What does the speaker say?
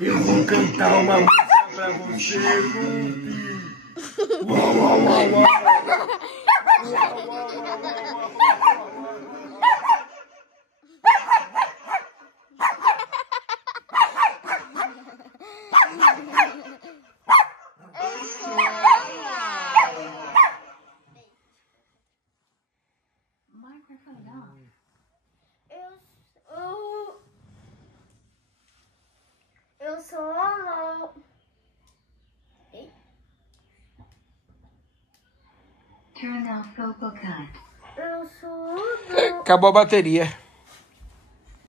Eu vou cantar uma música pra você, Ruby. Uau, uau, uau, uau. Eu sou Alô. Turn off vocal cut. Eu sou Alô. Acabou a bateria.